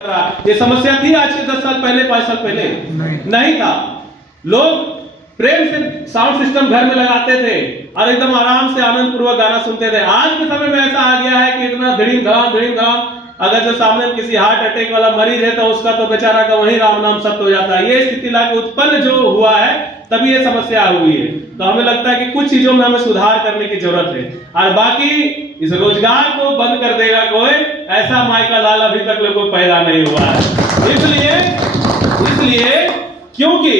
ये समस्या थी आज से 10 साल पहले, 5 साल पहले नहीं था। लोग प्रेम से साउंड सिस्टम घर में लगाते थे और एकदम आराम से आनंद पूर्वक गाना सुनते थे। आज के समय में ऐसा आ गया है कि इतना धड़ीम धाम, अगर जो सामने किसी हार्ट अटैक वाला मरीज है तो उसका तो बेचारा का वही राम नाम सत्य हो जाता है। ये स्थिति लाके उत्पन्न जो हुआ है तभी ये समस्या हुई है। तो हमें लगता है कि कुछ चीजों में हमें सुधार करने की जरूरत है और बाकी इस रोजगार को बंद कर देगा कोई, ऐसा माई का लाल अभी तक लोगों को पैदा नहीं हुआ है। इसलिए क्योंकि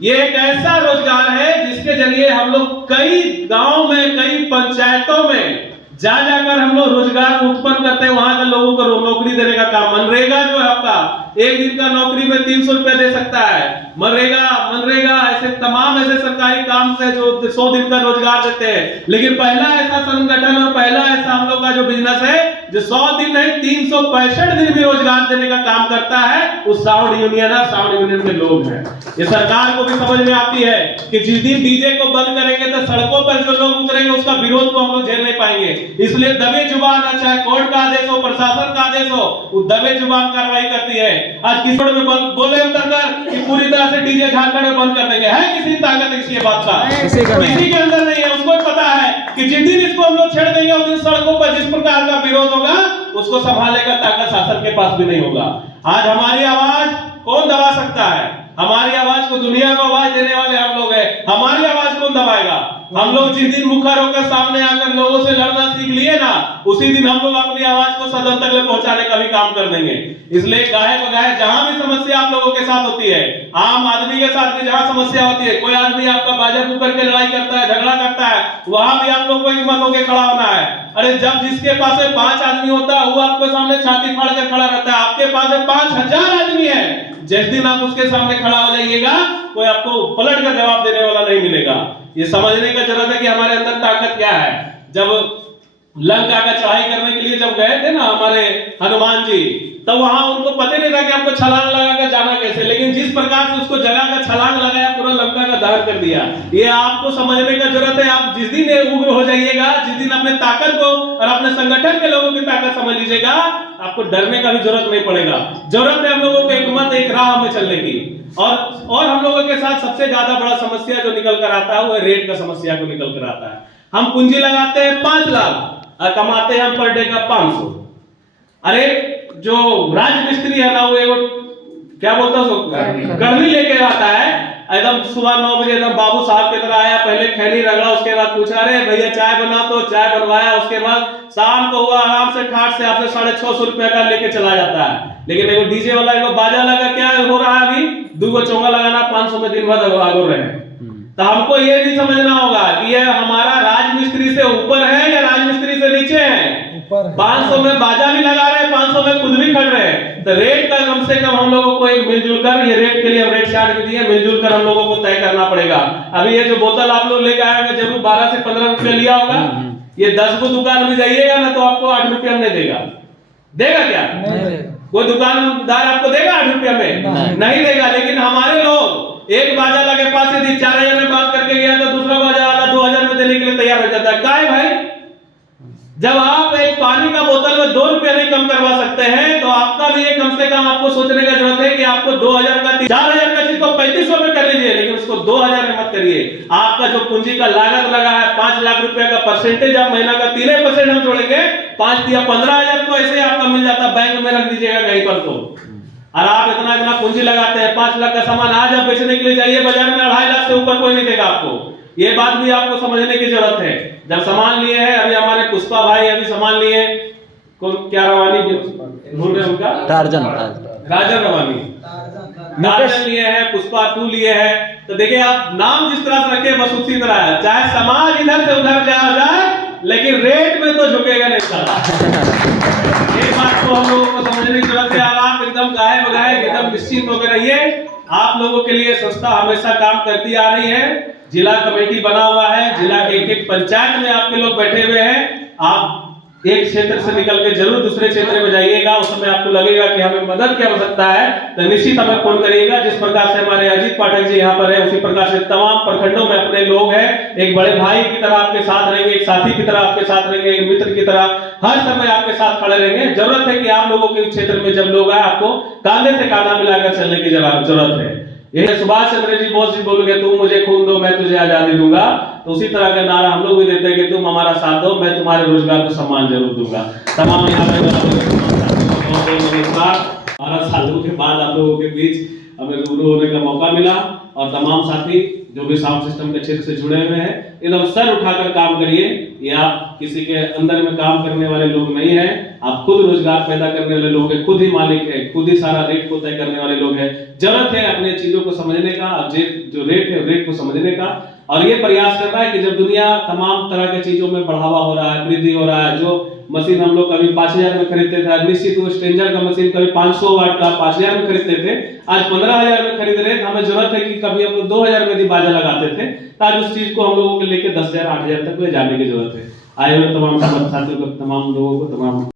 ये एक ऐसा रोजगार है जिसके जरिए हम लोग कई गांव में, कई पंचायतों में जा जाकर हम लोग रोजगार उत्पन्न करते हैं। वहां के लोगों को नौकरी देने का काम, मनरेगा जो है आपका एक दिन का नौकरी में 300 रुपया दे सकता है। मनरेगा ऐसे तमाम ऐसे सरकारी काम है जो 100 दिन का रोजगार देते हैं। लेकिन पहला ऐसा संगठन और पहला ऐसा हम लोग का जो बिजनेस है जो 100 दिन नहीं 365 दिन भी रोजगार देने का काम करता है, उस साउंड यूनियन है। साउंड यूनियन के लोग हैं। ये सरकार को भी समझ में आती है कि जिस दिन डीजे को बंद करेंगे तो सड़कों पर जो लोग उतरेंगे उसका विरोध को हम लोग झेल नहीं पाएंगे। इसलिए दबे जुबान, चाहे कोर्ट का आदेश हो, प्रशासन का आदेश हो, वो दबे जुबान कार्रवाई करती है। आज किसी में बोले उतरकर कि पूरी तरह से डीजे झारखंड में बंद कर देंगे, है किसी ताकत इसी बात का? किसी के अंदर नहीं है। उसको पता है कि जिस दिन इसको हम लोग छेड़ देंगे उस दिन सड़कों पर जिस प्रकार का विरोध होगा उसको संभालने का ताकत शासन के पास भी नहीं होगा। आज हमारी आवाज कौन दबा सकता है? हमारी आवाज को दुनिया को आवाज देने वाले हम लोग हैं। हमारी आवाज कौन दबाएगा? हम लोग जिस दिन मुखर होकर सामने आकर लोगों से लड़ना सीख लिए ना, उसी दिन हम लोग अपनी आवाज को सदन तक ले पहुंचाने का भी काम कर देंगे। इसलिए गाहे बगाहे जहां भी समस्या आप लोगों के साथ होती है, आम आदमी के साथ भी जहां समस्या होती है, कोई आदमी आपका बाजा ऊपर के लड़ाई करता है, झगड़ा करता है, वहां भी आप लोग को हिम्मत होकर खड़ा होना है। अरे जब जिसके पास 5 आदमी होता है वो आपके सामने छाती फाड़ कर खड़ा रहता है। आपके पास 5000 आदमी है, जिस दिन आप उसके सामने खड़ा हो जाइएगा कोई आपको पलट कर जवाब देने वाला नहीं मिलेगा। ये समझने का जरूरत है कि हमारे अंदर ताकत क्या है। जब लंका का चढ़ाई करने के लिए जब गए थे ना हमारे हनुमान जी, तो वहां उनको पता नहीं था कि हमको छलांग लगाकर जाना कैसे, लेकिन जिस प्रकार से उसको जगह का छलांग लगाया पूरा लंका का दहन कर दिया। ये आपको समझने का जरूरत है। आप जिस दिन उग्र हो जाइएगा, जिस दिन अपने ताकत को और अपने संगठन के लोगों की ताकत समझ लीजिएगा, आपको डरने का भी जरूरत नहीं पड़ेगा। जरूरत है हम लोगों को एकमत, एक राह में चलने की। और हम लोगों के साथ सबसे ज्यादा बड़ा समस्या जो निकल कर आता है वो रेट का समस्या को निकल कर आता है। हम पूंजी लगाते हैं 5 लाख और कमाते हैं हम पर डे का 500। अरे जो राजमिस्त्री है ना वो एगो क्या बोलता है गढ़नी लेके आता है, एकदम सुबह 9 बजे एकदम बाबू साहब की तरह आया, पहले खैनी रगड़ा, उसके बाद पूछा अरे भैया चाय बना, तो चाय बनवाया। उसके बाद शाम को हुआ आराम से ठाट से आपसे 650 रुपया का लेके चला जाता है। लेकिन एगो डीजे वाला एगो बाजा लगा, क्या हो रहा है अभी 2 चोंगा लगाना 500 में दिन भर आगो रहे। तो हमको ये भी समझना होगा कि ये हमारा राजमिस्त्री से ऊपर है या राजमिस्त्री से नीचे है। 500 में बाजा भी लगा रहे हैं, 500 में खुद भी खड़ रहे हैं। तो रेट का कम से कम हम लोगों को एक मिलजुल कर, ये रेट के लिए हम रेट चार्ट भी दिए, मिलजुल कर हम लोगों को तय करना पड़ेगा। अभी ये जो बोतल आप लोग लेके आए हैं जरूर 12 से 15 रुपया लिया होगा। ये 10 को दुकान में जाइएगा ना तो आपको 8 रुपया में देगा। देगा क्या? कोई दुकानदार आपको देगा 8 रुपया में? नहीं देगा। लेकिन हमारे लोग एक बाजा लगे पास से 4000 में बात करके गया तो दूसरा बाजा वाला 2000 में देने के लिए तैयार हो जाता है। क्या है भाई? जब आप एक पानी का बोतल में 2 रुपया नहीं कम करवा सकते हैं तो आपका भी कम से कम आपको सोचने का जरूरत है कि आपको 2000 का 4000 का चीज को 3500 में कर लीजिए, लेकिन उसको 2000 में मत करिए। आपका जो पूंजी का लागत लगा है 5 लाख रुपया का परसेंटेज आप महीना का 3% हम जोड़ेंगे, 5 या 15,000 तो ऐसे आपका मिल जाता, बैंक में रख दीजिएगा कहीं पर। तो और आप इतना पूंजी लगाते हैं, 5 लाख का सामान आज आप बेचने के लिए जाइए बाजार में 2.5 लाख से ऊपर कोई नहीं देगा आपको। ये बात भी आपको समझने की जरूरत है। जब सामान लिए हैं, अभी हमारे पुष्पा भाई अभी सामान लिए, क्या रवानी भूल रहे उनका, राजन रवानी टार्जन लिए हैं, पुष्पा 2 लिए हैं। तो देखिए आप नाम जिस तरह से रखे बस उसी तरह है। चाहे समाज इधर से उधर जाए लेकिन रेट में तो झुकेगा नहीं साला। ये बात को हम लोगों को समझने की जरूरत है। आप एकदम गाहे बगाहे एकदम निश्चिंत होकर रहिए। आप लोगों के लिए संस्था हमेशा काम करती आ रही है। जिला कमेटी बना हुआ है, जिला के एक पंचायत में आपके लोग बैठे हुए हैं। आप एक क्षेत्र से निकल के जरूर दूसरे क्षेत्र में जाइएगा, उस समय आपको लगेगा कि हमें मदद की आवश्यकता है, तो निश्चित हमें फोन करिएगा। जिस प्रकार से हमारे अजीत पाठक जी यहाँ पर है, उसी प्रकार से तमाम प्रखंडों में अपने लोग हैं, एक बड़े भाई की तरह आपके साथ रहेंगे, एक साथी की तरह आपके साथ रहेंगे, एक मित्र की तरह हर समय आपके साथ खड़े रहेंगे। जरूरत है कि आप लोगों के क्षेत्र में जब लोग आए, आपको कांधे से कांधा मिलाकर चलने की जरूरत है। ये सुभाष चंद्र जी बोस जी बोलोगे तुम मुझे खून दो मैं तुझे आजादी दूंगा, तो उसी तरह का नारा हम लोग भी देते हैं कि तुम हमारा साथ दो, मैं तुम्हारे रोजगार को सम्मान जरूर दूंगा। तमाम यहाँ पे बहुत नमस्कार। 12 सालों के बाद आप लोगों के बीच हमें रूबरू होने का मौका मिला, और तमाम साथी जो भी साउंड सिस्टम के क्षेत्र से जुड़े हुए हैं, एकदम सर उठाकर काम करिए। ये आप किसी के अंदर में काम करने वाले लोग नहीं हैं, आप खुद रोजगार पैदा करने वाले लोग हैं, खुद ही मालिक है, खुद ही सारा रेट को तय करने वाले लोग हैं। जरूरत है अपने चीजों को समझने का, जो रेट है रेट को समझने का, और ये प्रयास करना है कि जब दुनिया तमाम तरह के चीजों में बढ़ावा हो रहा है, वृद्धि हो रहा है, जो मशीन हम लोग कभी 5000 में खरीदते थे, निश्चित वो स्ट्रेंजर का मशीन कभी 500 वाट का 5000 में खरीदते थे, आज 15000 में खरीद रहे हैं। हमें जरूरत है कि कभी हम लोग 2000 में भी बाजा लगाते थे, आज उस चीज को हम लोगों के लेके 10000 8000 तक ले जाने की जरूरत है। आए हुए तमाम साथियों को, तमाम लोगों को, तमाम